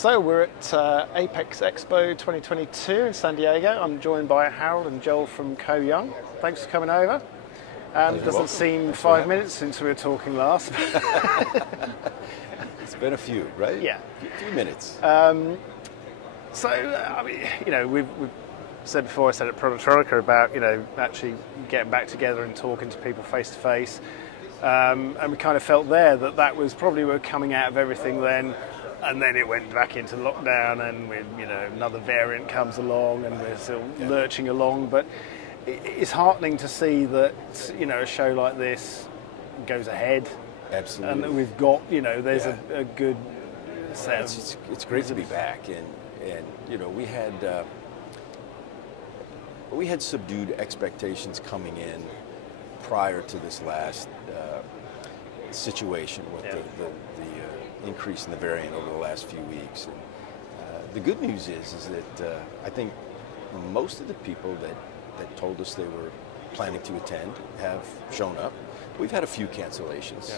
So we're at APEX EXPO 2022 in San Diego. I'm joined by Harald and Joel from Koh Young. Thanks for coming over. It doesn't seem 5 minutes since we were talking last. It's been a few, right? Yeah. A few minutes. I mean, you know, we've said before, I said at Productronica about, you know, actually getting back together and talking to people face to face. And we kind of felt there that was probably we're coming out of everything then. And then it went back into lockdown, and you know, another variant comes along, and we're still lurching along. But it's heartening to see that, you know, a show like this goes ahead. Absolutely. And that we've got, you know, there's a good set. It's great to be back, and you know, we had subdued expectations coming in prior to this last situation with the increase in the variant over the last few weeks. And the good news is that I think most of the people that told us they were planning to attend have shown up. We've had a few cancellations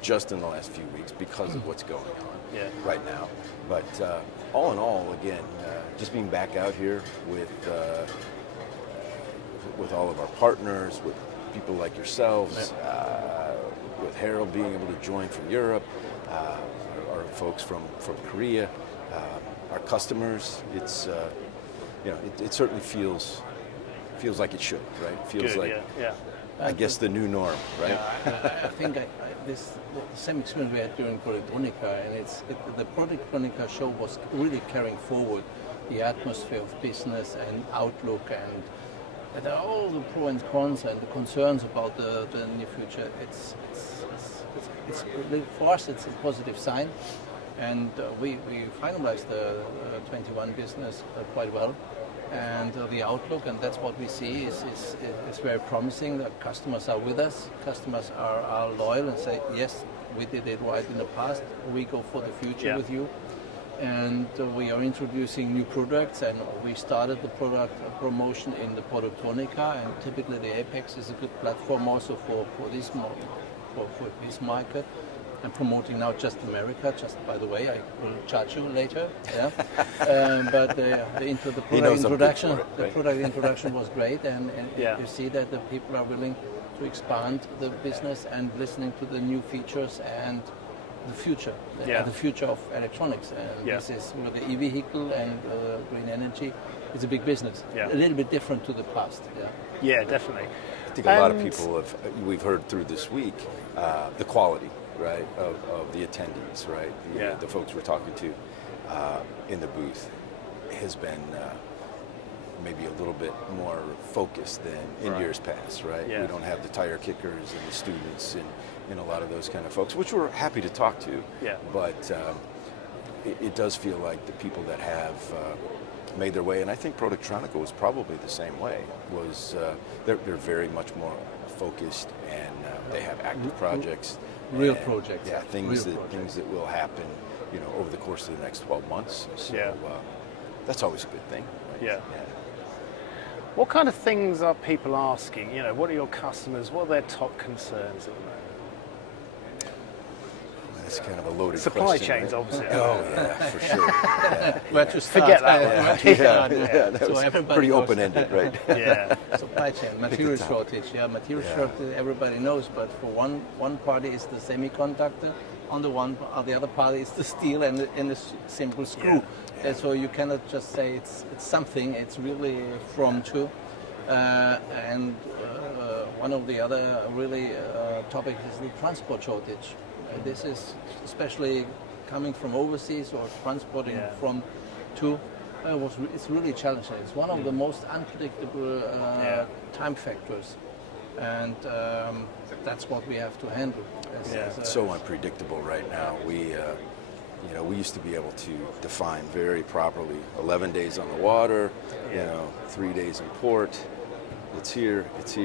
just in the last few weeks because of what's going on right now. But all in all, again, just being back out here with all of our partners, with people like yourselves, with Harald being able to join from Europe, our folks from Korea, our customers. It's you know, it certainly feels like it should, right? It feels good, like I guess the new norm, right? Yeah, I think the same experience we had during Productronica, and the Productronica show was really carrying forward the atmosphere of business and outlook, and there are all the pros and cons and the concerns about the near future. It's for us, it's a positive sign, and we finalized the 21 business quite well, and the outlook, and that's what we see is very promising. The customers are with us. Customers are loyal and say, yes, we did it right in the past. We go for the future with you. And we are introducing new products, and we started the product promotion in the Productronica, and typically the APEX is a good platform also for this market. I'm promoting now just America, just by the way, I will charge you later. Yeah. But the product introduction was great, and you see that the people are willing to expand the business and listening to the new features and the future of electronics. And this is with the e-vehicle and green energy. It's a big business. A little bit different to the past. Yeah, definitely. I think a lot of people we've heard through this week, the quality, right, of the attendees, right? The folks we're talking to in the booth has been maybe a little bit more focused than in years past, right? We don't have the tire kickers and the students and a lot of those kind of folks, which we're happy to talk to. But it does feel like the people that have made their way, and I think Productronica was probably the same way, was they're very much more focused, and they have active projects. Real projects. Yeah, things that will happen, you know, over the course of the next 12 months. So that's always a good thing. Right? What kind of things are people asking? You know, what are your customers? What are their top concerns at the moment? That's kind of a loaded supply question. chains, right? obviously. Oh, yeah, for sure. Where to start? Forget that one. That was pretty open-ended, right? Supply chain, material shortage. Material shortage, everybody knows, but for one party is the semiconductor, on the other party is the steel and the simple screw. And so you cannot just say it's something. It's really from to. And one of the other really topics is the transport shortage. This is especially coming from overseas or transporting from to. It's really challenging. It's one of the most unpredictable time factors, and that's what we have to handle. It's so unpredictable right now. We used to be able to define very properly 11 days on the water, 3 days in port. It's here, it's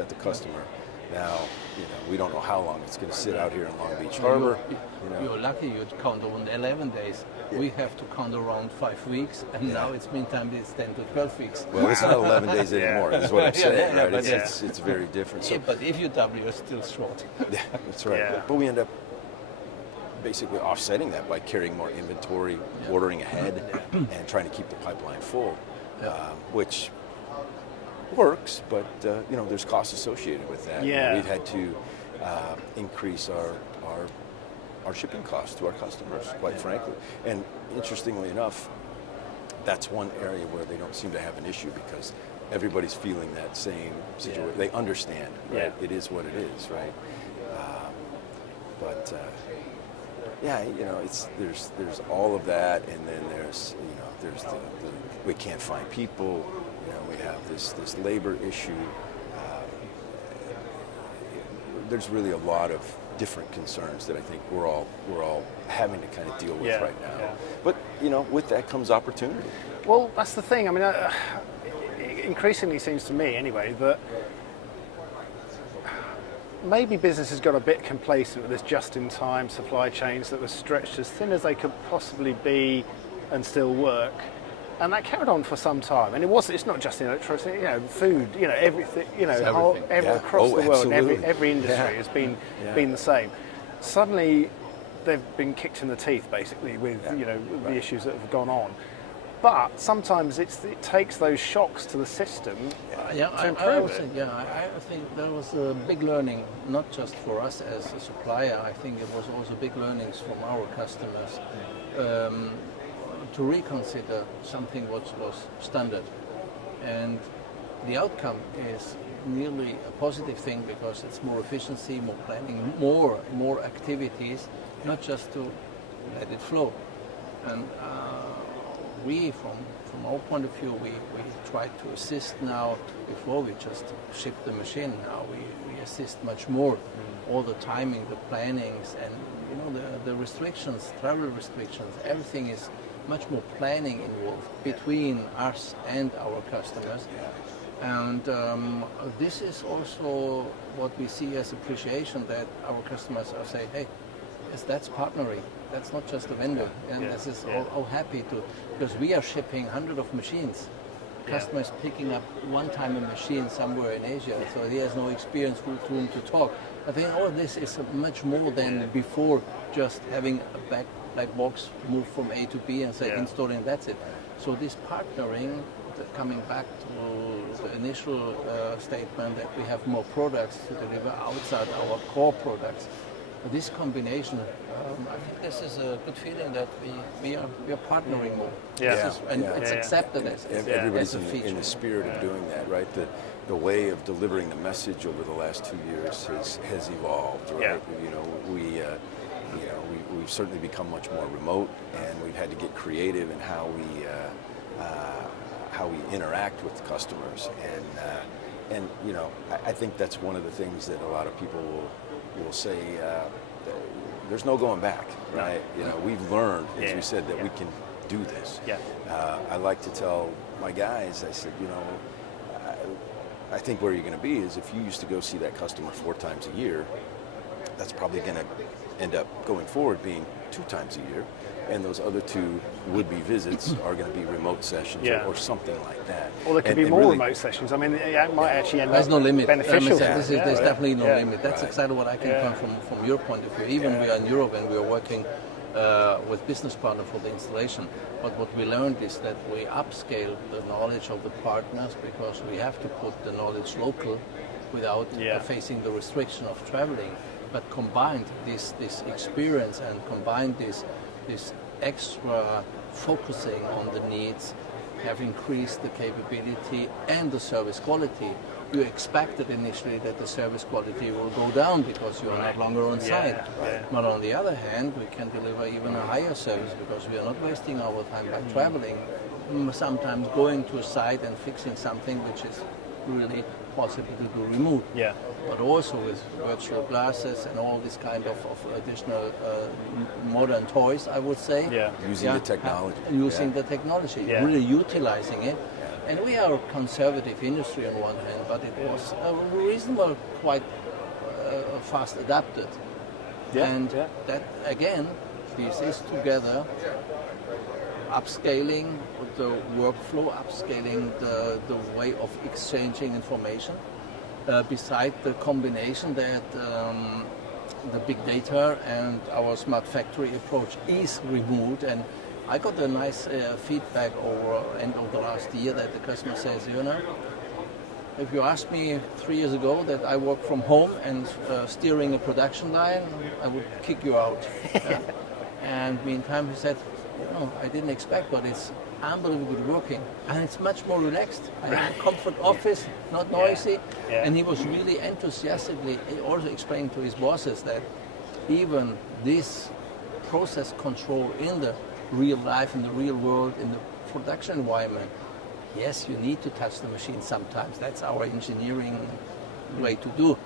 at the customer. Now, we don't know how long it's going to sit out here in Long Beach Harbor. You're lucky you'd count on 11 days. We have to count around 5 weeks, and now meantime it's 10 to 12 weeks. Well, it's not 11 days anymore, is what I'm saying, right? It's very different. So, but if you double, you're still short. That's right. But we end up basically offsetting that by carrying more inventory, ordering ahead, and trying to keep the pipeline full, which works, but there's costs associated with that. Yeah. We've had to increase our shipping costs to our customers, quite frankly. And interestingly enough, that's one area where they don't seem to have an issue because everybody's feeling that same situation. They understand, right? It is what it is, right? There's all of that, and then there's the we can't find people. We have this labor issue. There's really a lot of different concerns that I think we're all having to kind of deal with right now. Yeah. But with that comes opportunity. Well, that's the thing. I mean, it increasingly seems to me, anyway, that maybe businesses got a bit complacent with this just-in-time supply chains that were stretched as thin as they could possibly be and still work. And that carried on for some time. And it's not just in electricity, food, everything, across the world, and every industry has been the same. Suddenly, they've been kicked in the teeth, basically, with the issues that have gone on. But sometimes it takes those shocks to the system to improve it. I think there was a big learning, not just for us as a supplier. I think it was also big learnings from our customers. To reconsider something what was standard, and the outcome is nearly a positive thing because it's more efficiency, more planning, more activities, not just to let it flow. And we, from our point of view, we try to assist now. Before we just ship the machine, now we assist much more. All the timing, the plannings, and the restrictions, travel restrictions, everything is much more planning involved between us and our customers. And this is also what we see as appreciation, that our customers are saying, hey, yes, that's partnering. That's not just a vendor. And this is all happy to, because we are shipping hundreds of machines. Customers picking up one time a machine somewhere in Asia, so he has no experience with whom to talk. I think all of this is much more than before just having a black box move from A to B and say installing, that's it. So this partnering, coming back to the initial statement that we have more products to deliver outside our core products. This combination, I think this is a good feeling that we are partnering more. And it's accepted as everybody's a feature. in the spirit of doing that, right? The way of delivering the message over the last 2 years has evolved, right? We've certainly become much more remote, and we've had to get creative in how we interact with customers. And I think that's one of the things that a lot of people will say. There's no going back, right? We've learned, as we said, that we can do this. I like to tell my guys, I said, I think where you're going to be is if you used to go see that customer 4 times a year, that's probably going to end up going forward being 2 times a year, and those other 2 would-be visits are going to be remote sessions or something like that. Or there could be more really, remote sessions. I mean, it might actually end there's up no limit. beneficial. There's definitely no limit. That's exactly what I can come from your point of view. Even we are in Europe and we are working with business partner for the installation. But what we learned is that we upscale the knowledge of the partners because we have to put the knowledge local without facing the restriction of traveling. But combined this experience and combined this extra focusing on the needs have increased the capability and the service quality. You expected initially that the service quality will go down because you are not longer on site. But on the other hand, we can deliver even a higher service because we are not wasting our time by traveling, sometimes going to a site and fixing something which is really possible to do remote. But also with virtual glasses and all this kind of additional modern toys, I would say. Using the technology. Using the technology, really utilizing it. And we are a conservative industry on one hand, but it was a reasonable, quite fast adapted. And that, again, this is together upscaling the workflow, upscaling the way of exchanging information, beside the combination that the big data and our smart factory approach is removed. And I got a nice feedback over end of the last year that the customer says, you know, if you asked me 3 years ago that I work from home and steering a production line, I would kick you out. And meantime, he said, no, I didn't expect, but it's unbelievable working. And it's much more relaxed. I have a comfort office, not noisy. And he was really enthusiastically also explaining to his bosses that even this process control in the real life, in the real world, in the production environment, yes, you need to touch the machine sometimes. That's our engineering way to do.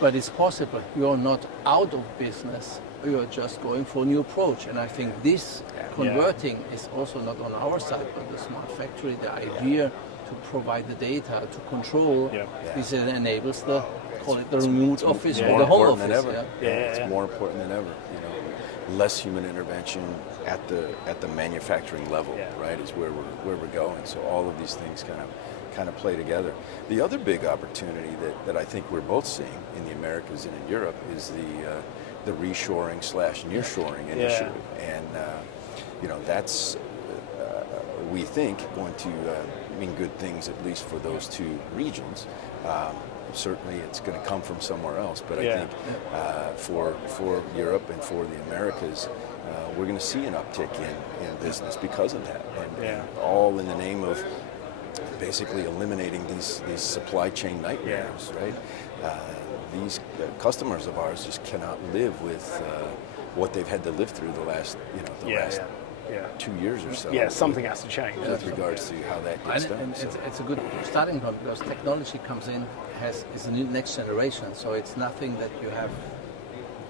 But it's possible. You're not out of business. You're just going for a new approach. And I think this converting is also not on our side, but the smart factory, the idea to provide the data, to control, this enables the, call it the remote office or the home office. It's more important than ever. You know, less human intervention at the manufacturing level, right, is where we're going. So all of these things kind of play together. The other big opportunity that I think we're both seeing in the Americas and in Europe is the reshoring / nearshoring initiative, and you know, that's we think going to mean good things, at least for those two regions. Certainly it's going to come from somewhere else, but I think for Europe and for the Americas, we're going to see an uptick in business because of that, and all in the name of basically eliminating these supply chain nightmares, right? These customers of ours just cannot live with what they've had to live through the last 2 years or so. Yeah, something has to change. With regards to how that gets done. And it's a good starting point because technology comes in, is a new next generation. So it's nothing that you have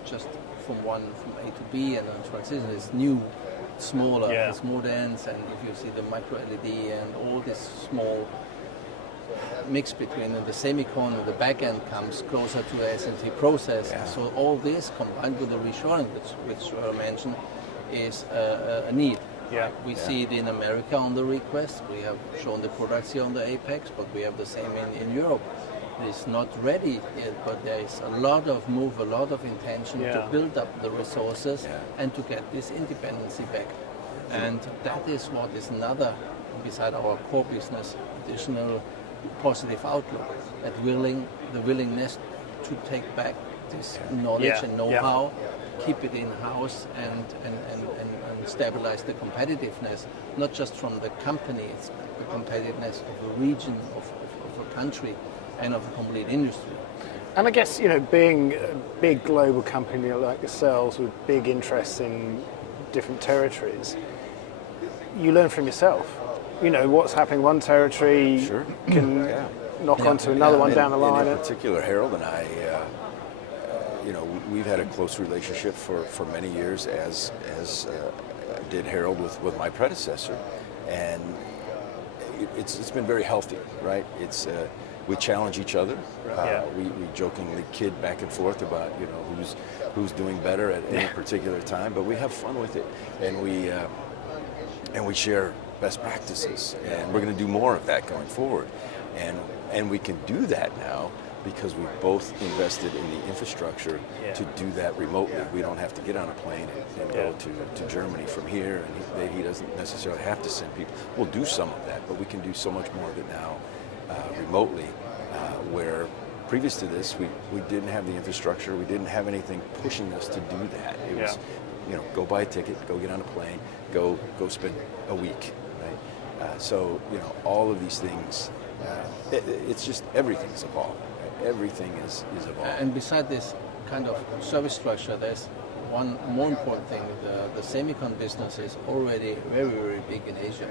just from A to B and then transition. It's new, smaller, it's more dense, and if you see the micro LED and all this small mix between the semicon and the back end comes closer to the SMT process. So all this combined with the reshoring, which I mentioned, is a need. We see it in America on the request. We have shown the products here on the APEX, but we have the same in Europe. It's not ready yet, but there is a lot of move, a lot of intention to build up the resources and to get this independency back. And that is what is another, beside our core business, additional positive outlook, that the willingness to take back this knowledge and know-how, keep it in-house and stabilize the competitiveness, not just from the company, it's the competitiveness of a region, of a country, and of a complete industry. And I guess, you know, being a big global company like yourselves with big interests in different territories, you learn from yourself. You know, what's happening in one territory can knock onto another one down the line. In particular, Harald and I, you know, we've had a close relationship for many years, as did Harald with my predecessor, and it's been very healthy, right? It's we challenge each other. We jokingly kid back and forth about, you know, who's doing better at any particular time, but we have fun with it, and we share best practices, and we're going to do more of that going forward, and we can do that now because we've both invested in the infrastructure to do that remotely. We don't have to get on a plane and go to Germany from here, and he doesn't necessarily have to send people. We'll do some of that, but we can do so much more of it now remotely, where previous to this we didn't have the infrastructure, we didn't have anything pushing us to do that. It was, you know, go buy a ticket, go get on a plane, go spend a week, right? So, you know, all of these things, it's just everything's evolving. Everything is evolving. And beside this kind of service structure, there's one more important thing. The semicon business is already very, very big in Asia.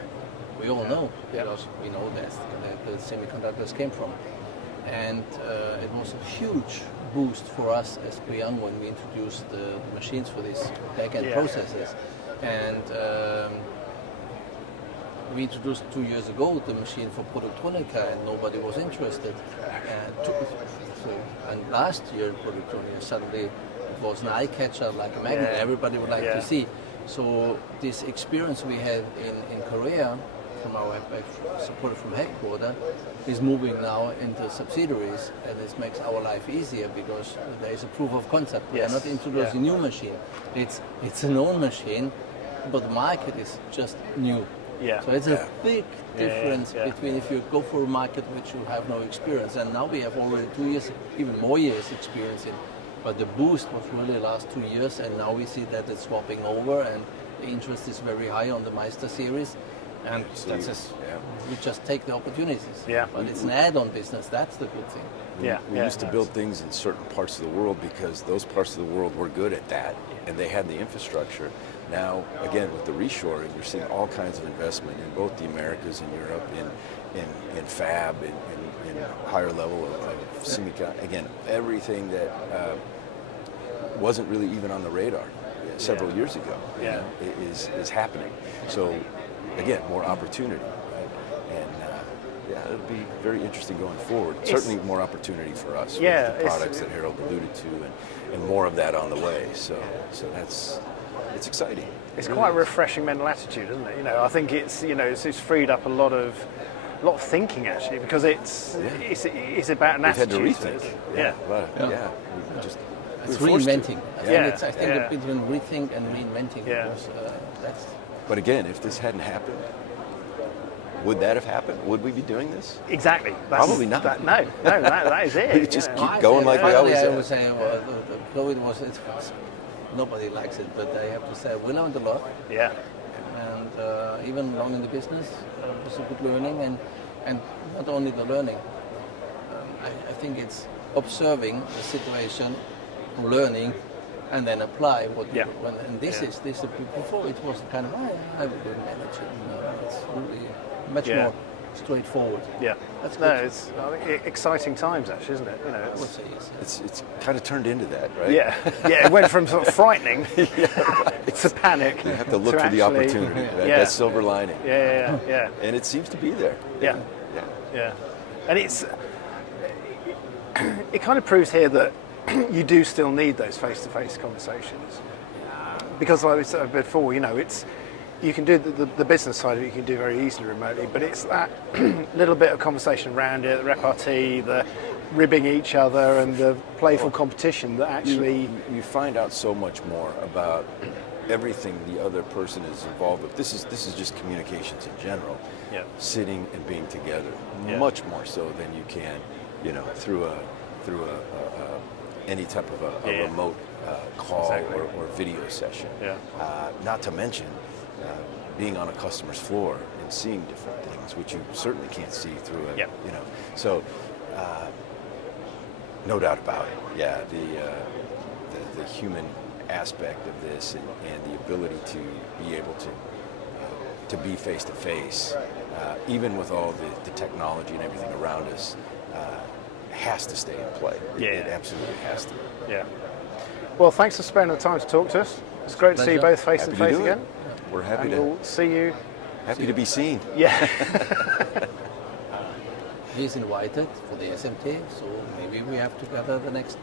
We all know, because we know that the semiconductors came from. And it was a huge boost for us as Koh Young when we introduced the machines for these back-end processes. And we introduced 2 years ago the machine for Productronica, and nobody was interested. And last year in Productronica, suddenly it was an eye-catcher like a magnet. Everybody would like to see. So this experience we had in Korea from our supported from headquarters, is moving now into subsidiaries, and this makes our life easier because there is a proof of concept. We are not introducing new machine. It's a known machine, but the market is just new. Yeah. So it's a big difference between if you go for a market which you have no experience, and now we have already 2 years, even more years experience in. But the boost was really the last 2 years, and now we see that it's swapping over, and the interest is very high on the Meister series, and we just take the opportunities. Yeah. But it's an add-on business. That's the good thing. We used to build things in certain parts of the world because those parts of the world were good at that, and they had the infrastructure. Now, again, with the reshoring, you're seeing all kinds of investment in both the Americas and Europe, in fab, in higher level of Semicond. Again, everything that wasn't really even on the radar several years ago is happening. So, again, more opportunity, right? And it'll be very interesting going forward. Certainly more opportunity for us with the products that Harald alluded to, and more of that on the way. So it's exciting. It's quite a refreshing mental attitude, isn't it? I think it's freed up a lot of thinking actually, because it's about an attitude. We've had to rethink. It's reinventing. I think Yeah. between rethink and reinventing. Yeah. That's. But again, if this hadn't happened, would that have happened? Would we be doing this? Exactly. Probably not. That is it. We just keep going like we always I have. would say, COVID was nobody likes it, but I have to say we learned a lot. Yeah. And even long in the business, it was a good learning, and not only the learning. I think it's observing the situation, learning, and then apply what. And this is before it was kind of I will do managing. It's really much more straightforward. Yeah. That's No, good. it's exciting times actually, isn't it? I would say yes. It's kind of turned into that, right? Yeah. It went from sort of frightening to panic. You have to look for the opportunity, right? That silver lining. Yeah. And it seems to be there. Yeah. And it kind of proves here that you do still need those face-to-face conversations, because like we said before, you can do the business side of it, you can do very easily remotely, but it's that little bit of conversation around it, the repartee, the ribbing each other, and the playful competition that actually you find out so much more about everything the other person is involved with. This is just communications in general. Yeah. Sitting and being together, much more so than you can, through any type of a remote call or video session. Yeah. Not to mention being on a customer's floor and seeing different things, which you certainly can't see through a, So, no doubt about it. Yeah, the human aspect of this and the ability to be able to be face to face, even with all the technology and everything around us, has to stay in play. It absolutely has to. Yeah. Well, thanks for spending the time to talk to us. It's great to see you both face to face again. We're happy We'll see you. Happy to be seen. Yeah. He's invited for the SMT, so maybe we have to gather the next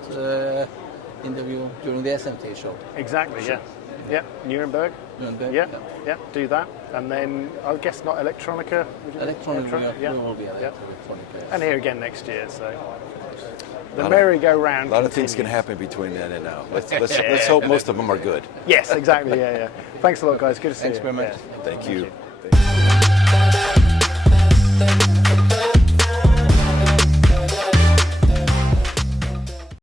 interview during the SMT show. Exactly. Yeah. Nuremberg. Yeah. Do that, and then I guess not Electronica. Electronica. We will be at Electronica. And here again next year. So the merry-go-round. A lot of things can happen between then and now. Let's hope most of them are good. Yes, exactly. Yeah. Thanks a lot, guys. Good to see you. Thanks very much. Thank you. Thank you.